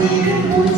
你的